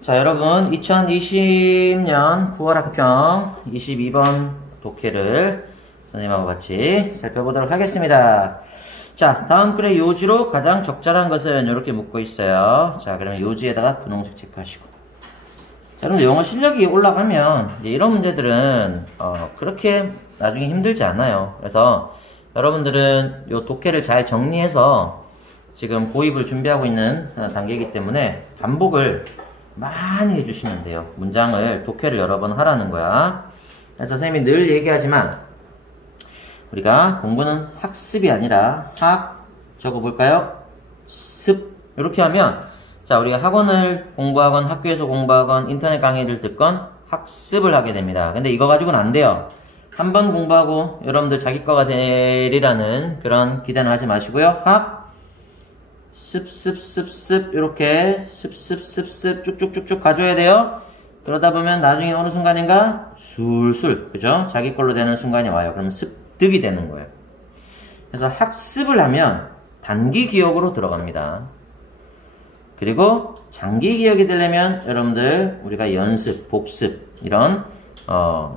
자, 여러분 2020년 9월 학평 22번 독해를 선생님하고 같이 살펴보도록 하겠습니다. 자, 다음 글의 요지로 가장 적절한 것은 이렇게 묻고 있어요. 자, 그러면 요지에다가 분홍색 체크하시고. 자, 그럼 영어 실력이 올라가면 이제 이런 문제들은 그렇게 나중에 힘들지 않아요. 그래서 여러분들은 요 독해를 잘 정리해서 지금 고입을 준비하고 있는 단계이기 때문에 반복을 많이 해주시면 돼요. 문장을 독해를 여러 번 하라는 거야. 그래서 선생님이 늘 얘기하지만 우리가 공부는 학습이 아니라 적어볼까요? 습. 이렇게 하면 자, 우리가 학원을 공부하건 학교에서 공부하건 인터넷 강의를 듣건 학습을 하게 됩니다. 근데 이거 가지고는 안 돼요. 한 번 공부하고 여러분들 자기 거가 되리라는 그런 기대는 하지 마시고요. 습 이렇게 습 쭉쭉쭉쭉 가져야 돼요. 그러다 보면 나중에 어느 순간인가 술술 그죠? 자기 걸로 되는 순간이 와요. 그러면 습득이 되는 거예요. 그래서 학습을 하면 단기 기억으로 들어갑니다. 그리고 장기 기억이 되려면 여러분들 우리가 연습, 복습 이런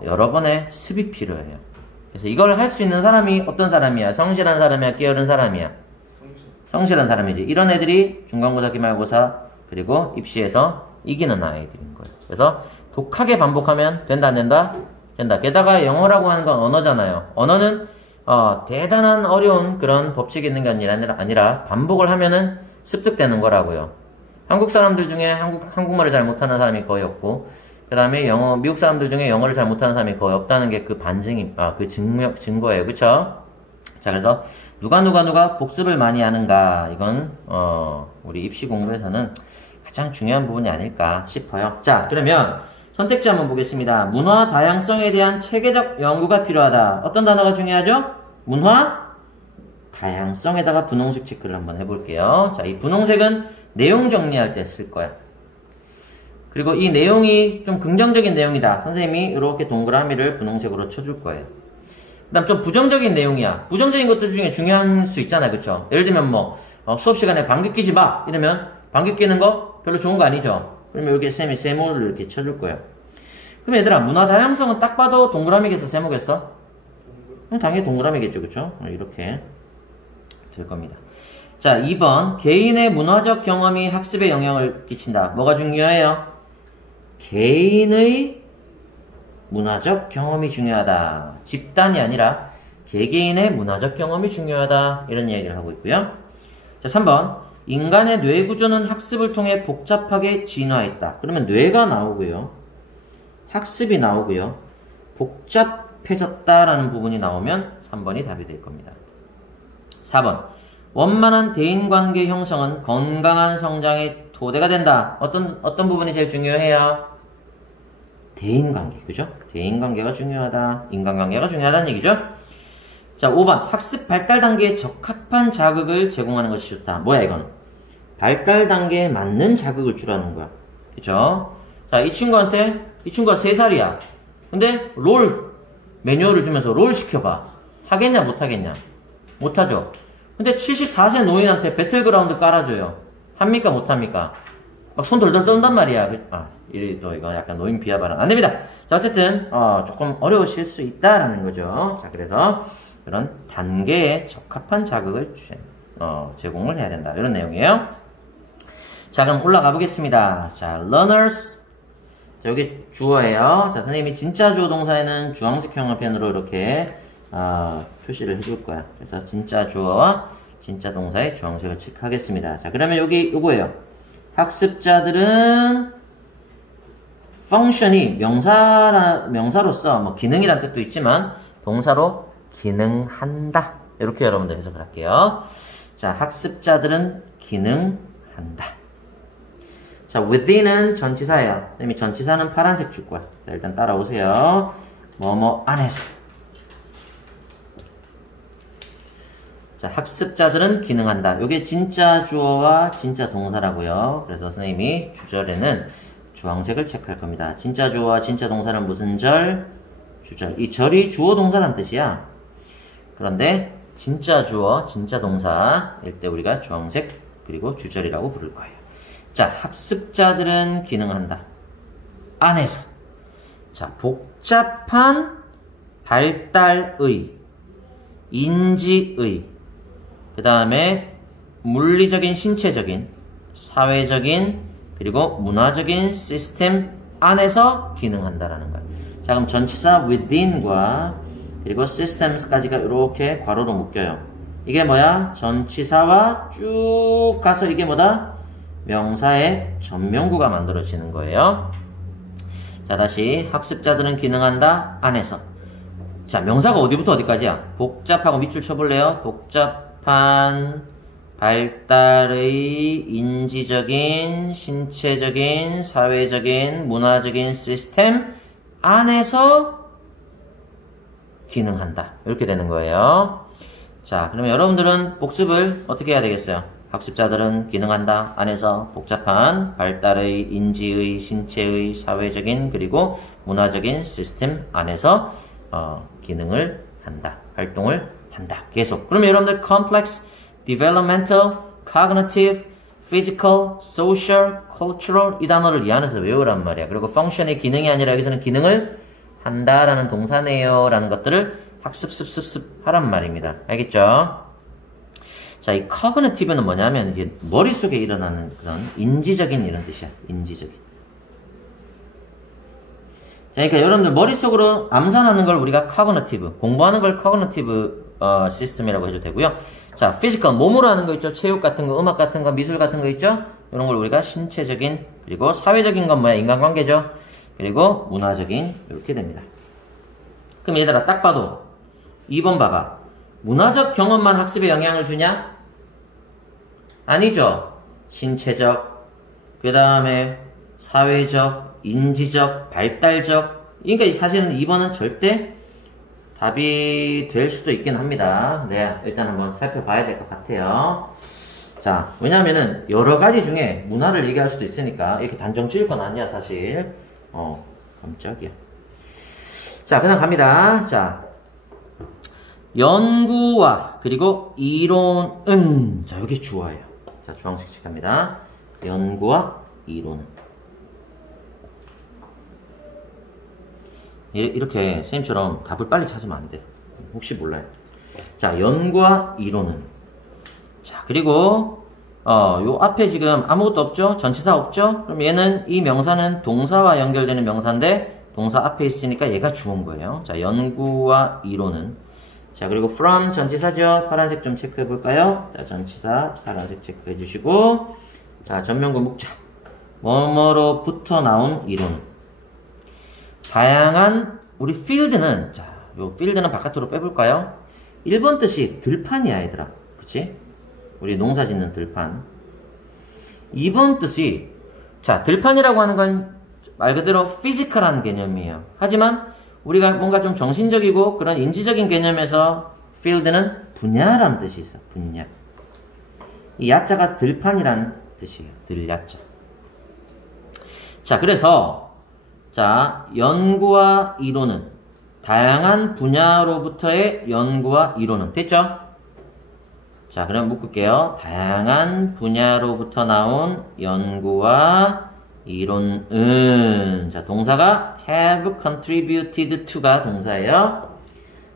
여러 번의 습이 필요해요. 그래서 이걸 할 수 있는 사람이 어떤 사람이야? 성실한 사람이야? 게으른 사람이야? 성실한 사람이지. 이런 애들이 중간고사, 기말고사 그리고 입시에서 이기는 아이들인 거예요. 그래서 독하게 반복하면 된다 안 된다? 된다. 게다가 영어라고 하는 건 언어잖아요. 언어는 대단한 어려운 그런 법칙이 있는 게 아니라 반복을 하면은 습득되는 거라고요. 한국 사람들 중에 한국말을 잘 못하는 사람이 거의 없고 그 다음에 미국 사람들 중에 영어를 잘 못하는 사람이 거의 없다는 게 그 증거예요. 그쵸? 자, 그래서 누가 복습을 많이 하는가 이건 우리 입시 공부에서는 가장 중요한 부분이 아닐까 싶어요. 자, 그러면 선택지 한번 보겠습니다. 문화 다양성에 대한 체계적 연구가 필요하다. 어떤 단어가 중요하죠? 문화 다양성에다가 분홍색 체크를 한번 해볼게요. 자, 이 분홍색은 내용 정리할 때 쓸 거야. 그리고 이 내용이 좀 긍정적인 내용이다. 선생님이 이렇게 동그라미를 분홍색으로 쳐줄 거예요. 그 다음 좀 부정적인 내용이야. 부정적인 것들 중에 중요한 수 있잖아요. 그쵸? 예를 들면 수업 시간에 방귀 뀌지 마! 이러면 방귀 뀌는 거 별로 좋은 거 아니죠? 그러면 여기 쌤이 세모를 이렇게 쳐줄 거예요. 그럼 얘들아, 문화 다양성은 딱 봐도 동그라미겠어? 세모겠어? 당연히 동그라미겠죠. 그쵸? 이렇게 될 겁니다. 자, 2번. 개인의 문화적 경험이 학습에 영향을 끼친다. 뭐가 중요해요? 개인의 문화적 경험이 중요하다. 집단이 아니라 개개인의 문화적 경험이 중요하다. 이런 얘기를 하고 있고요. 자, 3번. 인간의 뇌 구조는 학습을 통해 복잡하게 진화했다. 그러면 뇌가 나오고요. 학습이 나오고요. 복잡해졌다라는 부분이 나오면 3번이 답이 될 겁니다. 4번. 원만한 대인관계 형성은 건강한 성장의 토대가 된다. 어떤 부분이 제일 중요해요? 대인관계, 그죠? 대인관계가 중요하다. 인간관계가 중요하다는 얘기죠? 자, 5번. 학습 발달 단계에 적합한 자극을 제공하는 것이 좋다. 뭐야, 이건? 발달 단계에 맞는 자극을 주라는 거야. 그죠? 자, 이 친구가 3살이야. 근데 롤 매뉴얼을 주면서 롤 시켜봐. 하겠냐, 못하겠냐? 못하죠? 근데 74세 노인한테 배틀그라운드 깔아줘요. 합니까, 못합니까? 막 손 덜덜 떤단 말이야. 이거 약간 노인 비하 발언 안 됩니다. 자, 어쨌든 조금 어려우실 수 있다라는 거죠. 자, 그래서 그런 단계에 적합한 자극을 제공을 해야 된다. 이런 내용이에요. 자, 그럼 올라가 보겠습니다. 자, learners. 자, 여기 주어예요. 자, 선생님이 진짜 주어 동사에는 주황색 형광펜으로 이렇게 표시를 해줄 거야. 그래서 진짜 주어와 진짜 동사의 주황색을 체크하겠습니다. 자, 그러면 여기 요거예요. 학습자들은 펑션이 명사로서 기능이란 뜻도 있지만 동사로 기능한다. 이렇게 여러분들 해석을 할게요. 자, 학습자들은 기능한다. 자, within은 전치사예요. 선생님이 전치사는 파란색 줄 거야. 자, 일단 따라오세요. 뭐뭐 안에서. 자, 학습자들은 기능한다. 이게 진짜 주어와 진짜 동사라고요. 그래서 선생님이 주절에는 주황색을 체크할 겁니다. 진짜 주어와 진짜 동사는 무슨 절? 주절. 이 절이 주어 동사란 뜻이야. 그런데 진짜 주어, 진짜 동사일 때 우리가 주황색 그리고 주절이라고 부를 거예요. 자, 학습자들은 기능한다. 안에서. 자, 복잡한 발달의, 인지의, 그 다음에 물리적인, 신체적인, 사회적인, 그리고 문화적인 시스템 안에서 기능한다라는 거예요. 자, 그럼 전치사 within과 그리고 systems까지가 이렇게 괄호로 묶여요. 이게 뭐야? 전치사와 쭉 가서 이게 뭐다? 명사의 전명구가 만들어지는 거예요. 자, 다시 학습자들은 기능한다. 안에서. 자, 명사가 어디부터 어디까지야? 복잡하고 밑줄 쳐볼래요? 복잡한 발달의 인지적인, 신체적인, 사회적인, 문화적인 시스템 안에서 기능한다. 이렇게 되는 거예요. 자, 그러면 여러분들은 복습을 어떻게 해야 되겠어요? 학습자들은 기능한다. 안에서 복잡한 발달의, 인지의, 신체의, 사회적인, 그리고 문화적인 시스템 안에서 기능을 한다. 활동을 한다. 계속. 그러면 여러분들 complex, developmental, cognitive, physical, social, cultural 이 단어를 이 안에서 외우란 말이야. 그리고 function의 기능이 아니라 여기서는 기능을 한다라는 동사네요. 라는 것들을 학습 하란 말입니다. 알겠죠? 자, 이 cognitive는 뭐냐면 이게 머릿속에 일어나는 그런 인지적인 이런 뜻이야. 인지적인. 자, 그러니까 여러분들 머릿속으로 암산하는 걸 우리가 cognitive, 공부하는 걸 cognitive 시스템이라고 해도 되고요. 자, physical, 몸으로 하는 거 있죠. 체육 같은 거, 음악 같은 거, 미술 같은 거 있죠. 이런 걸 우리가 신체적인, 그리고 사회적인 건 뭐야? 인간관계죠. 그리고 문화적인 이렇게 됩니다. 그럼 얘들아 딱 봐도 2번 봐봐. 문화적 경험만 학습에 영향을 주냐? 아니죠. 신체적, 그 다음에 사회적, 인지적, 발달적. 그러니까 사실은 2번은 절대 답이 될 수도 있긴 합니다. 네, 일단 한번 살펴봐야 될 것 같아요. 자, 왜냐하면은 여러 가지 중에 문화를 얘기할 수도 있으니까 이렇게 단정 지을 건 아니야 사실. 깜짝이야. 자, 그냥 갑니다. 자, 연구와 그리고 이론은, 자, 여기 주어예요. 자, 주황색 갑니다. 연구와 이론은. 이렇게 선생님처럼 답을 빨리 찾으면 안 돼. 혹시 몰라요. 자, 연구와 이론은. 자, 그리고 요 앞에 지금 아무것도 없죠? 전치사 없죠? 그럼 얘는, 이 명사는 동사와 연결되는 명사인데 동사 앞에 있으니까 얘가 주어인 거예요. 자, 연구와 이론은. 자, 그리고 from 전치사죠? 파란색 좀 체크해 볼까요? 자, 전치사 파란색 체크해 주시고, 자, 전명구 묵자. 뭐뭐로부터 나온 이론. 다양한, 우리 필드는, 자, 요 필드는 바깥으로 빼볼까요? 1번 뜻이 들판이야, 얘들아. 그치? 우리 농사 짓는 들판. 2번 뜻이, 자, 들판이라고 하는 건 말 그대로 피지컬한 개념이에요. 하지만 우리가 뭔가 좀 정신적이고 그런 인지적인 개념에서 필드는 분야라는 뜻이 있어. 분야. 이 야자가 들판이라는 뜻이에요. 들야자. 자, 그래서 자, 연구와 이론은, 다양한 분야로부터의 연구와 이론은. 됐죠? 자, 그럼 묶을게요. 다양한 분야로부터 나온 연구와 이론은. 자, 동사가 have contributed to가 동사예요.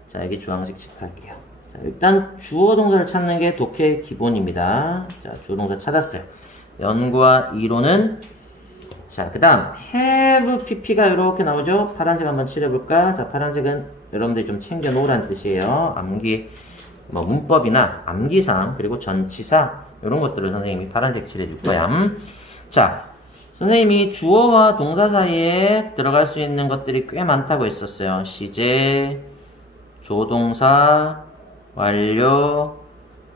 자, 여기 주황색 체크할게요. 자, 일단 주어 동사를 찾는 게 독해의 기본입니다. 자, 주어 동사 찾았어요. 연구와 이론은. 자, 그 다음 have pp가 이렇게 나오죠. 파란색 한번 칠해볼까? 자, 파란색은 여러분들이 좀 챙겨 놓으라는 뜻이에요. 암기 뭐 문법이나 암기상, 그리고 전치사 이런 것들을 선생님이 파란색 칠해줄 거야. 자, 선생님이 주어와 동사 사이에 들어갈 수 있는 것들이 꽤 많다고 했었어요. 시제, 조동사, 완료,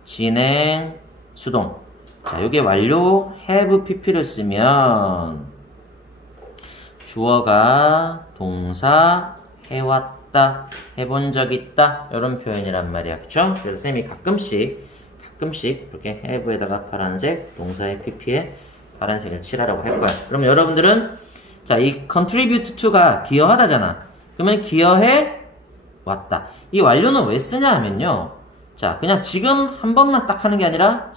진행, 수동. 자, 요게 완료 have pp를 쓰면 주어가 동사 해왔다, 해본 적 있다, 이런 표현이란 말이야. 그쵸? 그래서 선생님이 가끔씩 이렇게 have에다가 파란색, 동사의 pp에 파란색을 칠하라고 할 거야. 그럼 여러분들은, 자, 이 contribute to가 기여하다잖아. 그러면 기여해 왔다. 이 완료는 왜 쓰냐 하면요. 자, 그냥 지금 한 번만 딱 하는 게 아니라,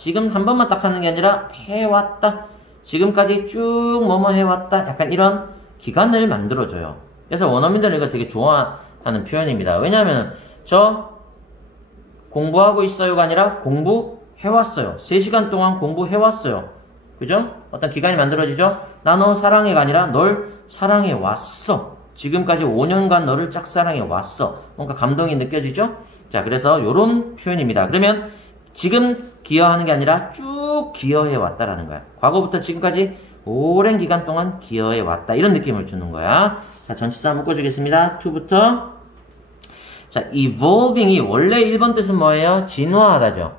해왔다. 지금까지 쭉 뭐뭐 해왔다. 약간 이런 기간을 만들어줘요. 그래서 원어민들은 이거 되게 좋아하는 표현입니다. 왜냐하면 저 공부하고 있어요가 아니라 공부해왔어요. 3시간 동안 공부해왔어요. 그죠? 어떤 기간이 만들어지죠? 나 너 사랑해가 아니라 널 사랑해왔어. 지금까지 5년간 너를 짝사랑해왔어. 뭔가 감동이 느껴지죠? 자, 그래서 요런 표현입니다. 그러면 지금 기여하는 게 아니라 쭉 기여해왔다라는 거야. 과거부터 지금까지 오랜 기간 동안 기여해왔다. 이런 느낌을 주는 거야. 자, 전치사 한번 묶어주겠습니다. to부터. 자, evolving이 원래 1번 뜻은 뭐예요? 진화하다죠.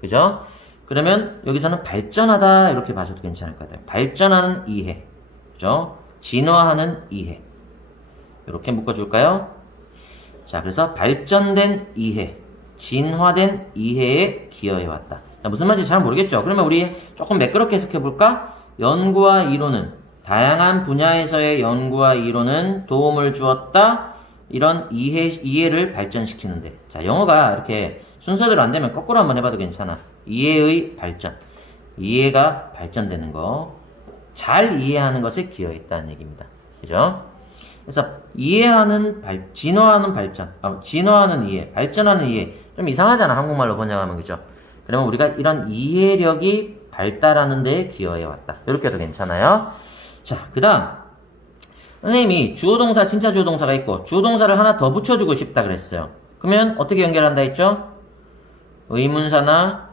그죠? 그러면 여기서는 발전하다 이렇게 봐줘도 괜찮을 것 같아요. 발전하는 이해. 그죠? 진화하는 이해. 이렇게 묶어줄까요? 자, 그래서 발전된 이해, 진화된 이해에 기여해왔다. 자, 무슨 말인지 잘 모르겠죠? 그러면 우리 조금 매끄럽게 해석해볼까? 연구와 이론은, 다양한 분야에서의 연구와 이론은 도움을 주었다. 이런 이해를 발전시키는데. 자, 영어가 이렇게 순서대로 안 되면 거꾸로 한번 해봐도 괜찮아. 이해의 발전. 이해가 발전되는 거. 잘 이해하는 것에 기여했다는 얘기입니다. 그죠? 그래서 이해하는 진화하는 발전, 진화하는 이해, 발전하는 이해. 좀 이상하잖아, 한국말로 번역하면. 그죠? 그러면 우리가 이런 이해력이 발달하는 데에 기여해왔다. 이렇게 해도 괜찮아요. 자, 그 다음. 선생님이 주어동사, 진짜 주어동사가 있고 주어동사를 하나 더 붙여주고 싶다 그랬어요. 그러면 어떻게 연결한다 했죠? 의문사나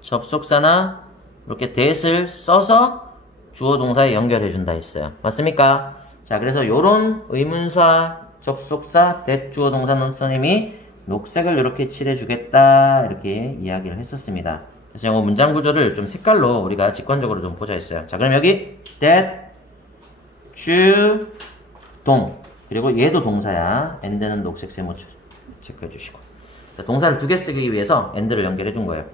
접속사나 이렇게 that을 써서 주어동사에 연결해준다 했어요. 맞습니까? 자, 그래서 요런 의문사, 접속사, that 주어동사는 선생님이 녹색을 이렇게 칠해주겠다 이렇게 이야기를 했었습니다. 그래서 영어 문장 구조를 좀 색깔로 우리가 직관적으로 좀 보자 했어요. 자, 그럼 여기 that 주, 동. 그리고 얘도 동사야. and는 녹색 세모 체크해 주시고. 자, 동사를 2개 쓰기 위해서 and를 연결해 준 거예요.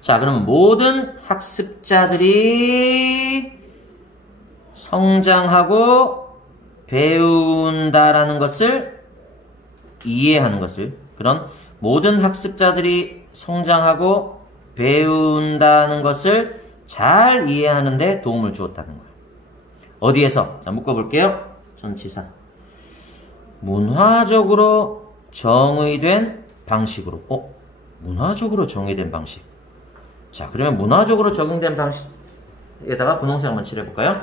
자, 그러면 모든 학습자들이 성장하고 배운다라는 것을 이해하는 것을, 그런 모든 학습자들이 성장하고 배운다는 것을 잘 이해하는 데 도움을 주었다는 거예요. 어디에서? 자, 묶어볼게요. 전치사. 문화적으로 정의된 방식으로. 문화적으로 정의된 방식. 자, 그러면 문화적으로 적용된 방식에다가 분홍색 한번 칠해볼까요?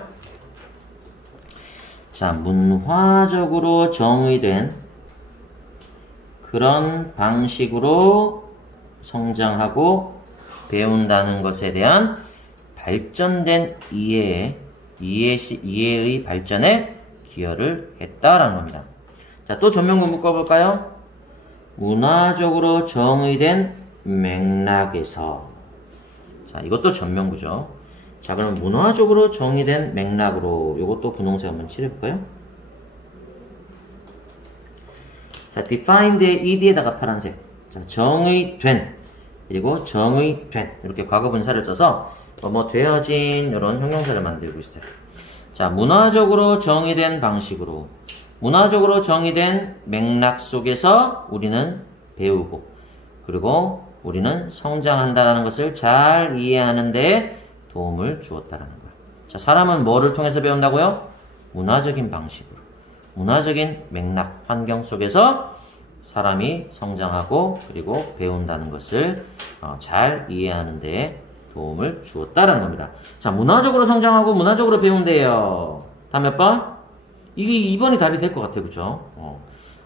자, 문화적으로 정의된 그런 방식으로 성장하고 배운다는 것에 대한 발전된 이해의 발전에 기여를 했다라는 겁니다. 자, 또 전면구 묶어볼까요? 문화적으로 정의된 맥락에서. 자, 이것도 전면구죠. 자, 그럼 문화적으로 정의된 맥락으로 이것도 분홍색 한번 칠해볼까요? 자, defined의 ed에다가 파란색. 자, 정의된. 그리고 정의된. 이렇게 과거 분사를 써서 되어진 이런 형용사를 만들고 있어요. 자, 문화적으로 정의된 방식으로. 문화적으로 정의된 맥락 속에서 우리는 배우고, 그리고 우리는 성장한다는 것을 잘 이해하는 데 도움을 주었다는 거예요. 자, 사람은 뭐를 통해서 배운다고요? 문화적인 방식으로. 문화적인 맥락, 환경 속에서 사람이 성장하고 그리고 배운다는 것을 잘 이해하는 데 도움을 주었다라는 겁니다. 자, 문화적으로 성장하고 문화적으로 배운대요. 다음 몇 번? 이게 2번이 답이 될 것 같아요. 그죠?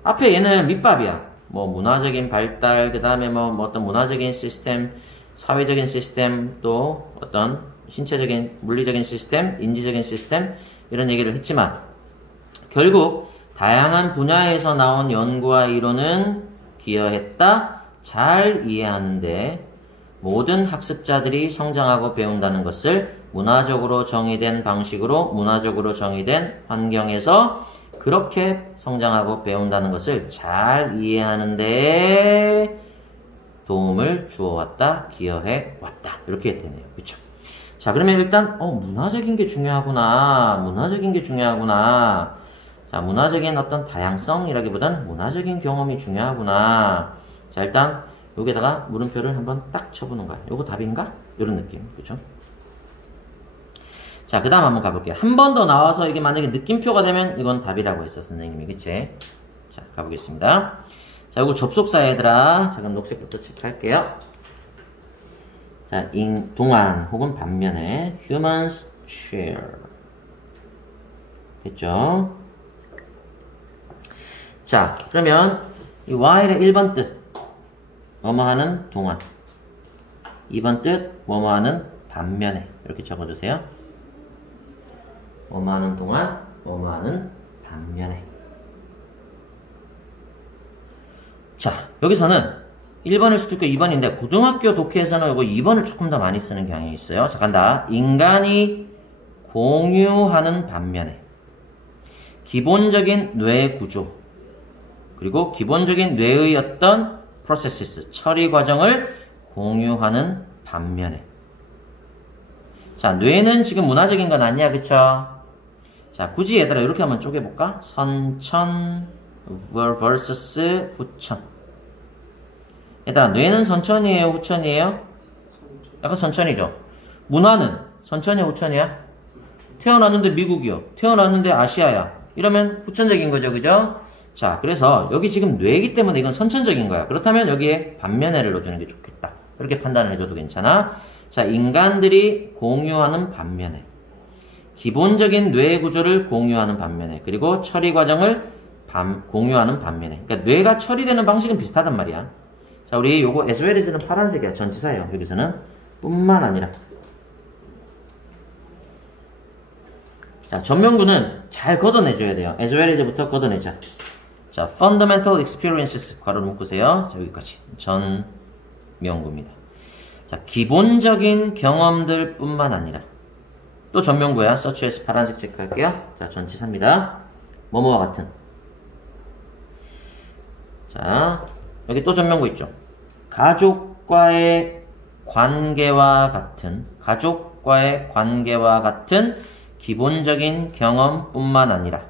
앞에 얘는 밑밥이야. 문화적인 발달, 그 다음에 어떤 문화적인 시스템, 사회적인 시스템, 또 어떤 신체적인, 물리적인 시스템, 인지적인 시스템, 이런 얘기를 했지만, 결국 다양한 분야에서 나온 연구와 이론은 기여했다, 잘 이해하는데 모든 학습자들이 성장하고 배운다는 것을 문화적으로 정의된 방식으로 문화적으로 정의된 환경에서 그렇게 성장하고 배운다는 것을 잘 이해하는 데 도움을 주어왔다, 기여해왔다. 이렇게 되네요. 그쵸? 자, 그러면 일단 문화적인 게 중요하구나. 문화적인 게 중요하구나. 자, 문화적인 어떤 다양성이라기보다는 문화적인 경험이 중요하구나. 자, 일단 여기다가 물음표를 한번 딱 쳐보는 거야. 요거 답인가? 이런 느낌. 그쵸? 자, 그 다음 한번 가볼게요. 한 번 더 나와서 이게 만약에 느낌표가 되면 이건 답이라고 했어, 선생님이. 그치? 자, 가보겠습니다. 자, 이거 접속사 얘들아. 자, 그럼 녹색부터 체크할게요. 자, 동안 혹은 반면에 humans share. 됐죠? 자, 그러면 이 while의 1번 뜻. 뭐뭐 하는 동안. 2번 뜻. 뭐뭐 하는 반면에. 이렇게 적어주세요. 뭐뭐 하는 동안. 뭐뭐 하는 반면에. 자, 여기서는 1번일 수도 있고 2번인데 고등학교 독해에서는 이거 2번을 조금 더 많이 쓰는 경향이 있어요. 자, 간다. 인간이 공유하는 반면에 기본적인 뇌 구조 그리고 기본적인 뇌의 어떤 프로세스, 처리 과정을 공유하는 반면에 자, 뇌는 지금 문화적인 건 아니야, 그쵸? 자, 굳이 얘들아 이렇게 한번 쪼개볼까? 선천 vs 후천. 얘들아, 뇌는 선천이에요, 후천이에요? 약간 선천이죠. 문화는 선천이야, 후천이야? 태어났는데 미국이요. 태어났는데 아시아야. 이러면 후천적인 거죠, 그죠? 자, 그래서 여기 지금 뇌이기 때문에 이건 선천적인 거야. 그렇다면 여기에 반면에를 넣어주는 게 좋겠다. 이렇게 판단을 해줘도 괜찮아. 자, 인간들이 공유하는 반면에 기본적인 뇌 구조를 공유하는 반면에 그리고 처리 과정을 공유하는 반면에 그러니까 뇌가 처리되는 방식은 비슷하단 말이야. 자, 우리 요거 as well as는 파란색이야. 전치사예요. 여기서는 뿐만 아니라. 자, 전명구는 잘 걷어내줘야 돼요. as well as부터 걷어내자. 자, fundamental experiences 괄호를 묶으세요. 자, 여기까지 전명구입니다. 자, 기본적인 경험들 뿐만 아니라 또 전명구야. such as 파란색 체크할게요. 자, 전치사입니다. 뭐뭐와 같은. 자, 여기 또 전명구 있죠. 가족과의 관계와 같은 기본적인 경험뿐만 아니라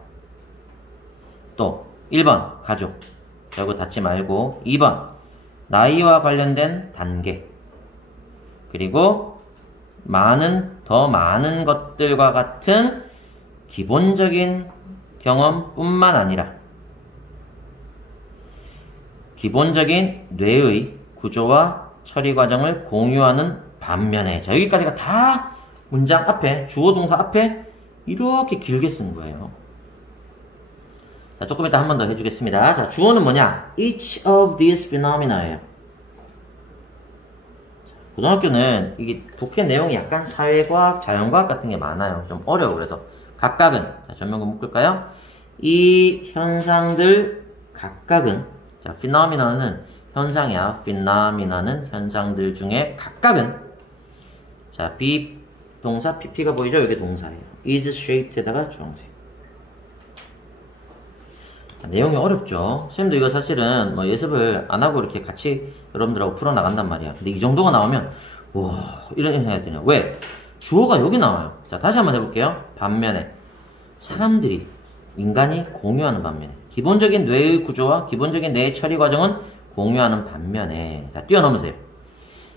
또 1번 가족 여기 닫지 말고 2번 나이와 관련된 단계 그리고 더 많은 것들과 같은 기본적인 경험뿐만 아니라 기본적인 뇌의 구조와 처리 과정을 공유하는 반면에 자, 여기까지가 다 문장 앞에 주어 동사 앞에 이렇게 길게 쓴 거예요. 자, 조금 이따 한 번 더 해주겠습니다. 자, 주어는 뭐냐? Each of these phenomena예요. 고등학교는 이게 독해 내용이 약간 사회과학, 자연과학 같은 게 많아요. 좀 어려워. 그래서 각각은 자, 전명구 묶을까요? 이 현상들 각각은 자, phenomenon은 현상이야. phenomenon은 현상들 중에 각각은 자, 동사 pp가 보이죠? 이게 동사예요. is shaped에다가 주황색. 내용이 어렵죠. 선생님도 이거 사실은 뭐 예습을 안 하고 이렇게 같이 여러분들하고 풀어나간단 말이야. 근데 이 정도가 나오면 와 이런 생각이 드냐. 왜? 주어가 여기 나와요. 자, 다시 한번 해볼게요. 반면에 사람들이 인간이 공유하는 반면에 기본적인 뇌의 구조와 기본적인 뇌의 처리 과정은 공유하는 반면에 자, 뛰어넘으세요.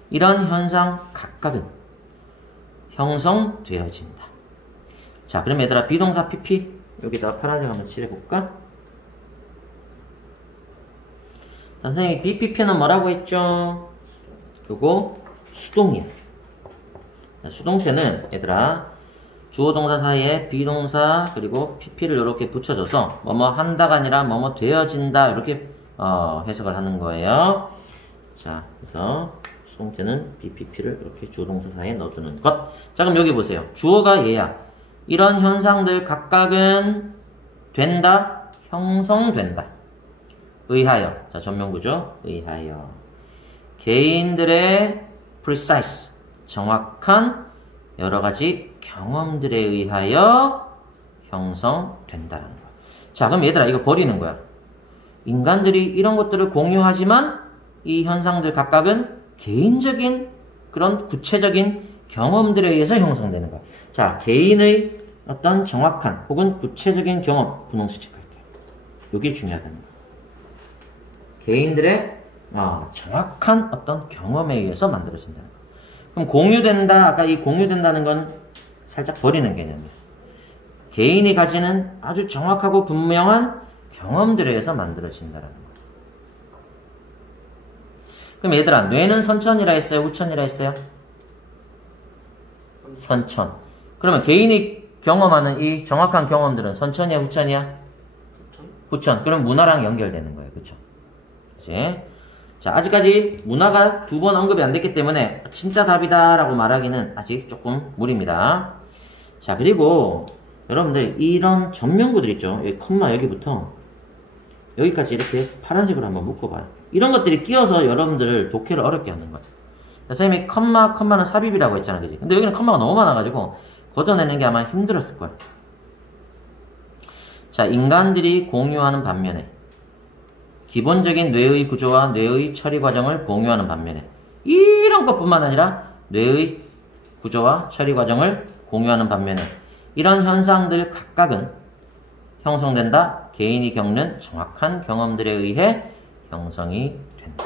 이런 현상 각각은 형성되어진다. 자, 그럼 얘들아 비동사 pp 여기다 파란색 한번 칠해볼까? 선생님이 BPP는 뭐라고 했죠? 요거 수동이야. 수동태는 얘들아 주어 동사 사이에 비동사 그리고 PP를 이렇게 붙여줘서 뭐뭐 한다가 아니라 뭐뭐 되어진다 이렇게 해석을 하는 거예요. 자, 그래서 수동태는 BPP를 이렇게 주어 동사 사이에 넣어주는 것. 자, 그럼 여기 보세요. 주어가 얘야. 이런 현상들 각각은 된다, 형성된다. 의하여. 자, 전명구죠. 의하여. 개인들의 precise. 정확한 여러 가지 경험들에 의하여 형성된다는 거. 자, 그럼 얘들아 이거 버리는 거야. 인간들이 이런 것들을 공유하지만 이 현상들 각각은 개인적인 그런 구체적인 경험들에 의해서 형성되는 거야. 자, 개인의 어떤 정확한 혹은 구체적인 경험 분홍색 체크할게요. 이게 중요하다는 거야. 개인들의 정확한 어떤 경험에 의해서 만들어진다는 거. 그럼 공유된다. 아까 이 공유된다는 건 살짝 버리는 개념이에요. 개인이 가지는 아주 정확하고 분명한 경험들에 의해서 만들어진다라는 거예요. 그럼 얘들아, 뇌는 선천이라 했어요? 후천이라 했어요? 선천. 그러면 개인이 경험하는 이 정확한 경험들은 선천이야, 후천이야? 후천. 그럼 문화랑 연결되는 거예요. 그쵸? 그치? 자, 아직까지 문화가 2번 언급이 안 됐기 때문에 진짜 답이다 라고 말하기는 아직 조금 무리입니다. 자, 그리고 여러분들 이런 전면구들 있죠? 여기 컴마 여기부터 여기까지 이렇게 파란색으로 한번 묶어봐요. 이런 것들이 끼어서 여러분들을 독해를 어렵게 하는 거예요. 선생님이 컴마는 삽입이라고 했잖아, 그지? 근데 여기는 컴마가 너무 많아가지고 걷어내는 게 아마 힘들었을 거예요. 자, 인간들이 공유하는 반면에 기본적인 뇌의 구조와 뇌의 처리 과정을 공유하는 반면에 이런 것뿐만 아니라 뇌의 구조와 처리 과정을 공유하는 반면에 이런 현상들 각각은 형성된다. 개인이 겪는 정확한 경험들에 의해 형성이 된다.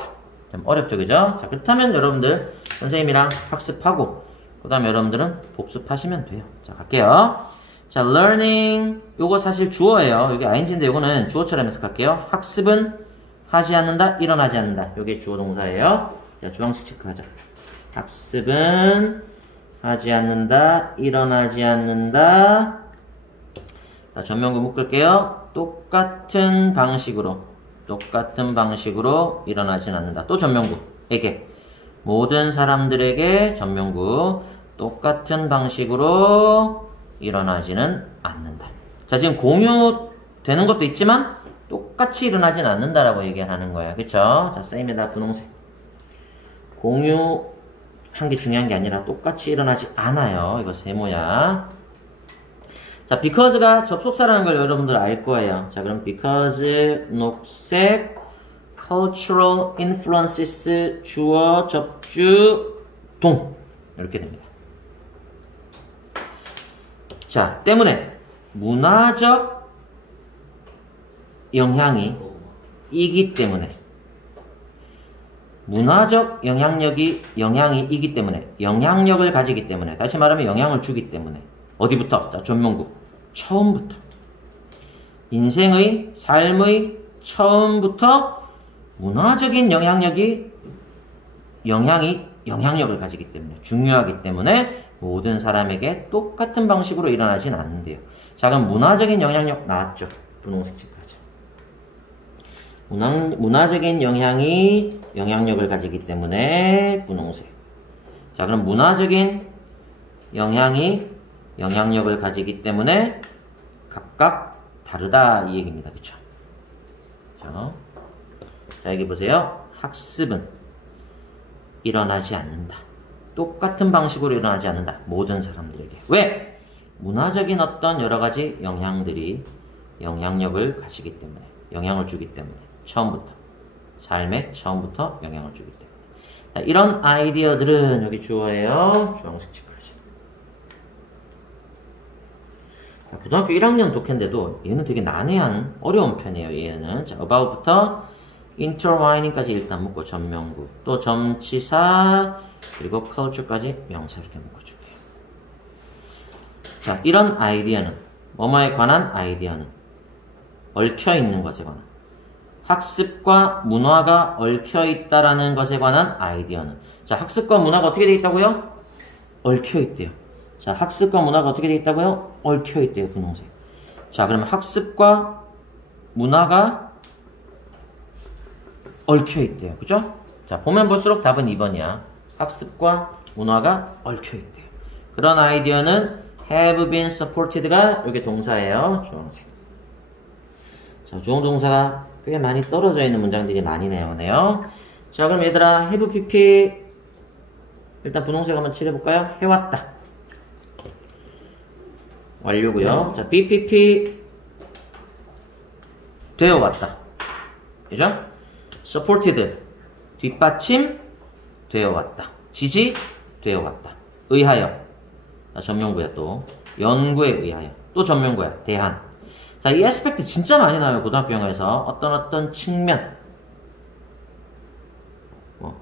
좀 어렵죠, 그죠? 자, 그렇다면 여러분들 선생님이랑 학습하고 그 다음에 여러분들은 복습하시면 돼요. 자, 갈게요. 자, learning 요거 사실 주어예요. 여기 ing인데 요거는 주어처럼 해석할게요. 학습은 하지 않는다, 일어나지 않는다. 요게 주어 동사예요. 자, 주황색 체크하자. 학습은 하지 않는다, 일어나지 않는다. 자, 전면구 묶을게요. 똑같은 방식으로 일어나진 않는다. 또 전면구에게 모든 사람들에게 전면구 똑같은 방식으로 일어나지는 않는다. 자, 지금 공유되는 것도 있지만 똑같이 일어나진 않는다라고 얘기하는 거야. 그쵸? 자, same에다 분홍색. 공유한 게 중요한 게 아니라 똑같이 일어나지 않아요. 이거 세모야. 자, because가 접속사라는 걸 여러분들 알 거예요. 자, 그럼 because, 녹색, cultural influences, 주어, 접주, 동. 이렇게 됩니다. 자, 때문에 문화적 영향이 이기 때문에 문화적 영향이 이기 때문에 영향력을 가지기 때문에 다시 말하면 영향을 주기 때문에 어디부터? 자, 전면구 처음부터 인생의 삶의 처음부터 문화적인 영향력을 가지기 때문에 중요하기 때문에 모든 사람에게 똑같은 방식으로 일어나진 않는데요. 자, 그럼 문화적인 영향력 나왔죠? 분홍색 체크하자. 문화적인 영향력을 가지기 때문에 분홍색. 자, 그럼 문화적인 영향력을 가지기 때문에 각각 다르다 이 얘기입니다. 그쵸? 자, 여기 보세요. 학습은 일어나지 않는다. 똑같은 방식으로 일어나지 않는다. 모든 사람들에게. 왜? 문화적인 어떤 여러 가지 영향들이 영향력을 가지기 때문에, 영향을 주기 때문에, 처음부터. 삶의 처음부터 영향을 주기 때문에. 자, 이런 아이디어들은 여기 주어예요. 주황색 체크하죠. 자, 고등학교 1학년 독해인데도 얘는 되게 난해한, 어려운 편이에요. 얘는. 자, about부터 intertwining까지 일단 묶고 전면구. 또 점치사, 그리고 culture까지 명사 이렇게 묶어줄게요. 자, 이런 아이디어는, 뭐뭐에 관한 아이디어는 얽혀있는 것에 관한, 학습과 문화가 얽혀있다라는 것에 관한 아이디어는, 자, 학습과 문화가 어떻게 되어 있다고요? 얽혀있대요. 자, 학습과 문화가 어떻게 되어 있다고요? 얽혀있대요, 분홍색. 자, 그러면 학습과 문화가 얽혀있대요. 그죠? 자, 보면 볼수록 답은 2번이야. 학습과 문화가 얽혀있대요. 그런 아이디어는 have been supported가 여기 동사예요. 주황색. 자, 주황 동사가 꽤 많이 떨어져 있는 문장들이 많이 나오네요. 자, 그럼 얘들아, have pp 일단 분홍색 한번 칠해볼까요? 해왔다. 완료고요. 자, bpp 되어왔다. 그죠? supported 뒷받침 되어왔다. 지지 되어왔다. 의하여. 자, 전면구야 또. 연구에 의하여. 또 전면구야. 대한. 자, 이 에스펙트 진짜 많이 나와요. 고등학교 영어에서. 어떤 측면.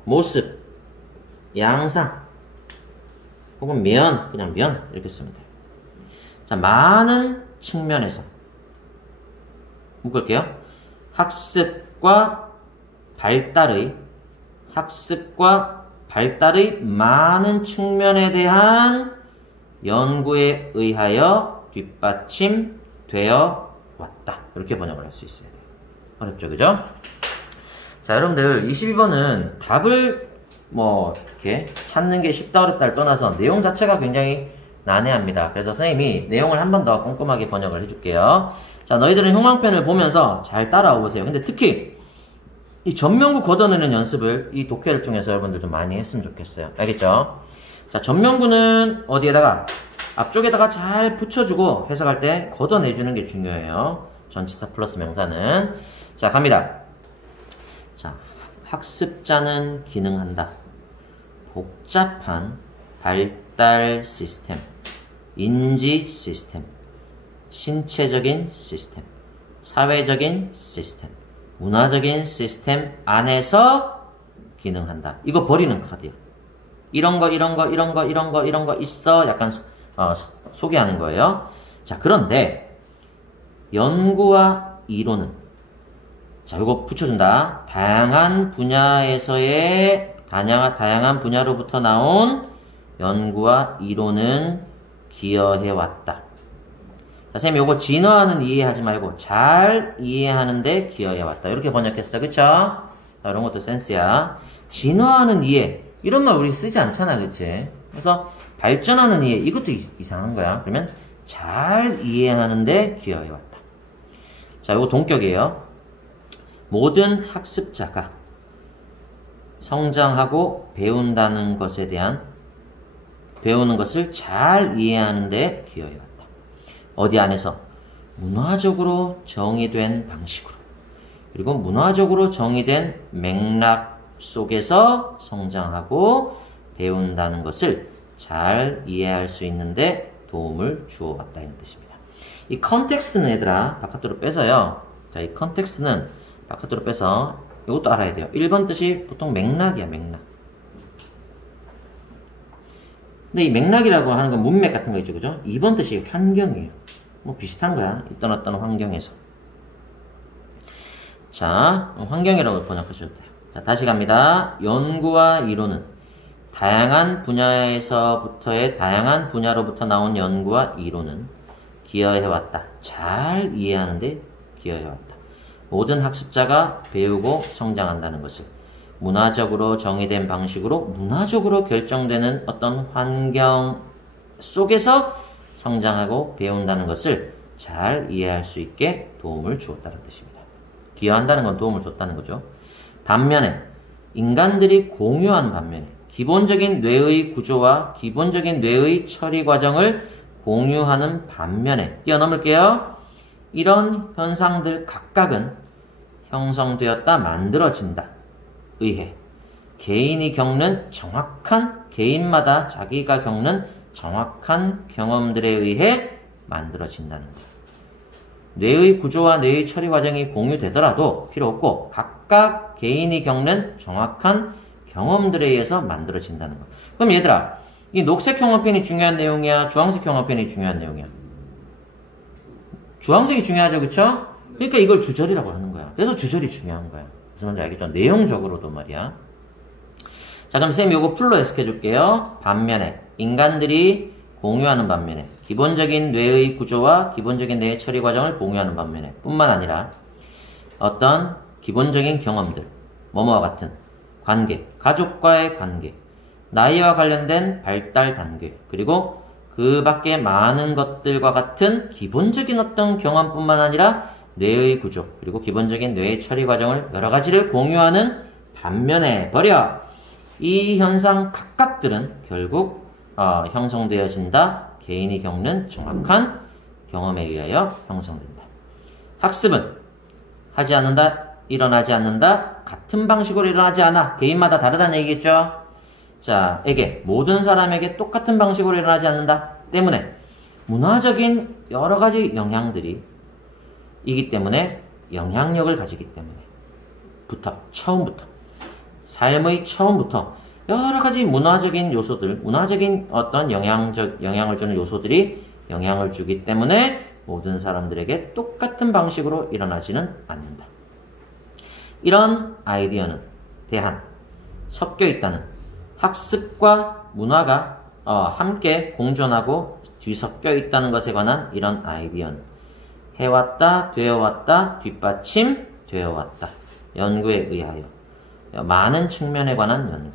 모습. 양상. 혹은 면. 그냥 면. 이렇게 쓰면 돼요. 자, 많은 측면에서 묶을게요. 학습과 발달의 많은 측면에 대한 연구에 의하여 뒷받침되어 왔다. 이렇게 번역을 할 수 있어야 돼요. 어렵죠, 그죠? 자, 여러분들 22번은 답을 이렇게 찾는 게 쉽다 어렵다를 떠나서 내용 자체가 굉장히 난해합니다. 그래서 선생님이 내용을 한 번 더 꼼꼼하게 번역을 해줄게요. 자, 너희들은 흉왕편을 보면서 잘 따라오세요. 근데 특히 이 전명구 걷어내는 연습을 이 독해를 통해서 여러분들 좀 많이 했으면 좋겠어요. 알겠죠? 자, 전명구는 어디에다가 앞쪽에다가 잘 붙여주고 해석할 때 걷어내주는 게 중요해요. 전치사 플러스 명사는. 자, 갑니다. 자, 학습자는 기능한다. 복잡한 발달 시스템, 인지 시스템, 신체적인 시스템, 사회적인 시스템, 문화적인 시스템 안에서 기능한다. 이거 버리는 카드야. 이런 거 있어. 약간 소개하는 거예요. 자, 그런데 연구와 이론은, 자, 이거 붙여준다. 다양한 분야로부터 나온 연구와 이론은 기여해왔다. 자, 선생님 요거 진화하는 이해하지 말고 잘 이해하는데 기여해왔다. 이렇게 번역했어. 그쵸? 자, 이런 것도 센스야. 진화하는 이해. 이런 말 우리 쓰지 않잖아. 그치? 그래서 발전하는 이해. 이것도 이상한 거야. 그러면 잘 이해하는데 기여해왔다. 자, 요거 동격이에요. 모든 학습자가 성장하고 배운다는 것에 대한 배우는 것을 잘 이해하는데 기여해왔다. 어디 안에서? 문화적으로 정의된 방식으로, 그리고 문화적으로 정의된 맥락 속에서 성장하고 배운다는 것을 잘 이해할 수 있는데 도움을 주어왔다. 이런 뜻입니다. 이 컨텍스트는 얘들아 바깥으로 빼서요. 자, 이 컨텍스트는 바깥으로 빼서 이것도 알아야 돼요. 1번 뜻이 보통 맥락이야, 맥락. 근데 이 맥락이라고 하는 건 문맥 같은 거 있죠, 그죠? 2번 뜻이 환경이에요. 비슷한 거야. 어떤 환경에서. 자, 환경이라고 번역하셔도 돼요. 자, 다시 갑니다. 연구와 이론은 다양한 분야로부터 나온 연구와 이론은 기여해왔다. 잘 이해하는데 기여해왔다. 모든 학습자가 배우고 성장한다는 것을 문화적으로 정의된 방식으로 문화적으로 결정되는 어떤 환경 속에서 성장하고 배운다는 것을 잘 이해할 수 있게 도움을 주었다는 뜻입니다. 기여한다는 건 도움을 줬다는 거죠. 반면에 인간들이 공유하는 반면에 기본적인 뇌의 구조와 기본적인 뇌의 처리 과정을 공유하는 반면에 뛰어넘을게요. 이런 현상들 각각은 형성되었다 만들어진다 의해 개인마다 자기가 겪는 정확한 경험들에 의해 만들어진다는 것. 뇌의 구조와 뇌의 처리 과정이 공유되더라도 필요 없고 각각 개인이 겪는 정확한 경험들에 의해서 만들어진다는 것. 그럼 얘들아, 이 녹색 형광펜이 중요한 내용이야? 주황색 형광펜이 중요한 내용이야? 주황색이 중요하죠, 그쵸? 그러니까 이걸 주절이라고 하는 거야. 그래서 주절이 중요한 거야. 무슨 말인지 알겠죠? 내용적으로도 말이야. 자, 그럼 쌤이 요거 풀로 해석해줄게요. 반면에 인간들이 공유하는 반면에 기본적인 뇌의 구조와 기본적인 뇌의 처리 과정을 공유하는 반면에 뿐만 아니라 어떤 기본적인 경험들, 뭐뭐와 같은 관계, 가족과의 관계, 나이와 관련된 발달 단계, 그리고 그 밖에 많은 것들과 같은 기본적인 어떤 경험뿐만 아니라 뇌의 구조, 그리고 기본적인 뇌의 처리 과정을 여러 가지를 공유하는 반면에 이 현상 각각들은 결국 형성되어진다. 개인이 겪는 정확한 경험에 의하여 형성된다. 학습은 하지 않는다, 일어나지 않는다, 같은 방식으로 일어나지 않아. 개인마다 다르다는 얘기겠죠? 자, 모든 사람에게 똑같은 방식으로 일어나지 않는다. 때문에 문화적인 여러 가지 영향들이 이기 때문에 영향력을 가지기 때문에 처음부터 삶의 처음부터 여러 가지 문화적인 요소들, 문화적인 어떤 영향을 주는 요소들이 영향을 주기 때문에 모든 사람들에게 똑같은 방식으로 일어나지는 않는다. 이런 아이디어는 대한 섞여 있다는 학습과 문화가 함께 공존하고 뒤섞여 있다는 것에 관한 이런 아이디어는 해왔다, 되어왔다, 뒷받침 되어왔다. 연구에 의하여 많은 측면에 관한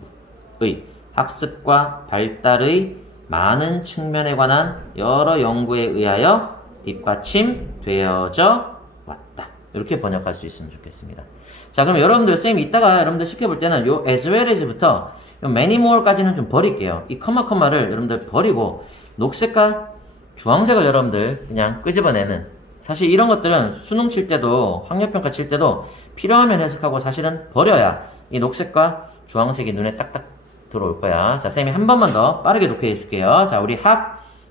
연구의 학습과 발달의 많은 측면에 관한 여러 연구에 의하여 뒷받침되어져 왔다. 이렇게 번역할 수 있으면 좋겠습니다. 자, 그럼 여러분들 쌤이 이따가 여러분들 시켜볼 때는 요 as well as부터 요 many more까지는 좀 버릴게요. 이 컴마를 여러분들 버리고 녹색과 주황색을 여러분들 그냥 끄집어내는, 사실 이런 것들은 수능 칠 때도 학력평가 칠 때도 필요하면 해석하고 사실은 버려야 이 녹색과 주황색이 눈에 딱딱 들어올 거야. 자, 쌤이 한 번만 더 빠르게 독해해 줄게요. 자, 우리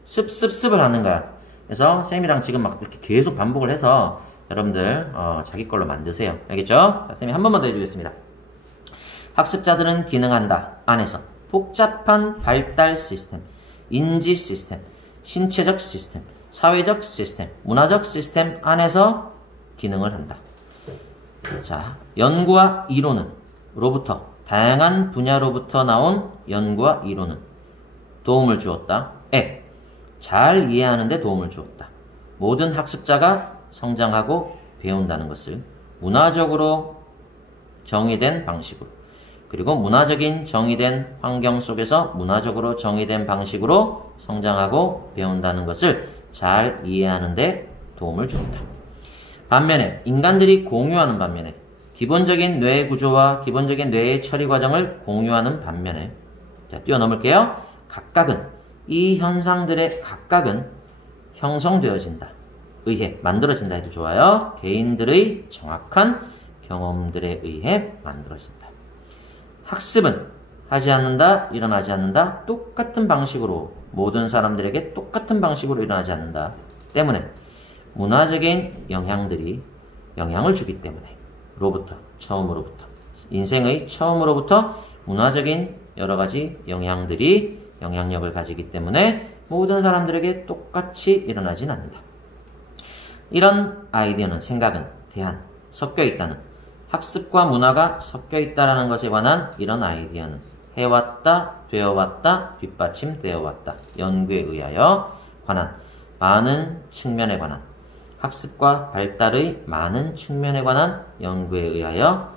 습을 하는 거야. 그래서 쌤이랑 지금 막 이렇게 계속 반복을 해서 여러분들 자기 걸로 만드세요. 알겠죠? 자, 쌤이 한 번만 더 해주겠습니다. 학습자들은 기능한다 안에서 복잡한 발달 시스템, 인지 시스템, 신체적 시스템, 사회적 시스템, 문화적 시스템 안에서 기능을 한다. 자, 연구와 이론으로부터 다양한 분야로부터 나온 연구와 이론은 도움을 주었다. 잘 이해하는 데 도움을 주었다. 모든 학습자가 성장하고 배운다는 것을 문화적으로 정의된 방식으로, 그리고 문화적인 정의된 환경 속에서 문화적으로 정의된 방식으로 성장하고 배운다는 것을 잘 이해하는 데 도움을 주었다. 반면에 인간들이 공유하는 반면에 기본적인 뇌 구조와 기본적인 뇌의 처리 과정을 공유하는 반면에, 자, 뛰어넘을게요. 이 현상들의 각각은 형성되어진다. 만들어진다 해도 좋아요. 개인들의 정확한 경험들에 의해 만들어진다. 학습은 하지 않는다, 일어나지 않는다, 똑같은 방식으로 모든 사람들에게 똑같은 방식으로 일어나지 않는다 때문에 문화적인 영향들이 영향을 주기 때문에 처음으로부터 인생의 처음으로부터 문화적인 여러 가지 영향들이 영향력을 가지기 때문에 모든 사람들에게 똑같이 일어나진 않는다. 이런 아이디어는 생각은 섞여 있다는 학습과 문화가 섞여 있다는 것에 관한 이런 아이디어는 해왔다, 되어왔다, 뒷받침되어 왔다. 연구에 의하여 관한 많은 측면에 관한 학습과 발달의 많은 측면에 관한 연구에 의하여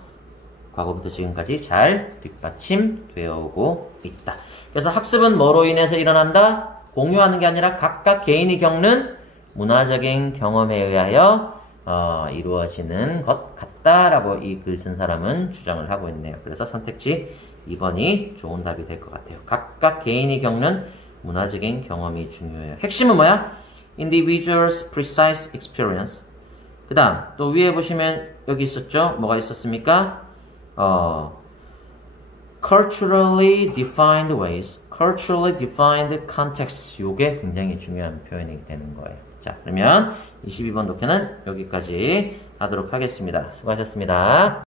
과거부터 지금까지 잘 뒷받침되어 오고 있다. 그래서 학습은 뭐로 인해서 일어난다? 공유하는 게 아니라 각각 개인이 겪는 문화적인 경험에 의하여 이루어지는 것 같다라고 이 글 쓴 사람은 주장을 하고 있네요. 그래서 선택지 2번이 좋은 답이 될 것 같아요. 각각 개인이 겪는 문화적인 경험이 중요해요. 핵심은 뭐야? Individual's precise experience. 그 다음 또 위에 보시면 여기 있었죠? 뭐가 있었습니까? culturally defined ways, culturally defined contexts. 요게 굉장히 중요한 표현이 되는 거예요. 자, 그러면 22번 독해는 여기까지 하도록 하겠습니다. 수고하셨습니다.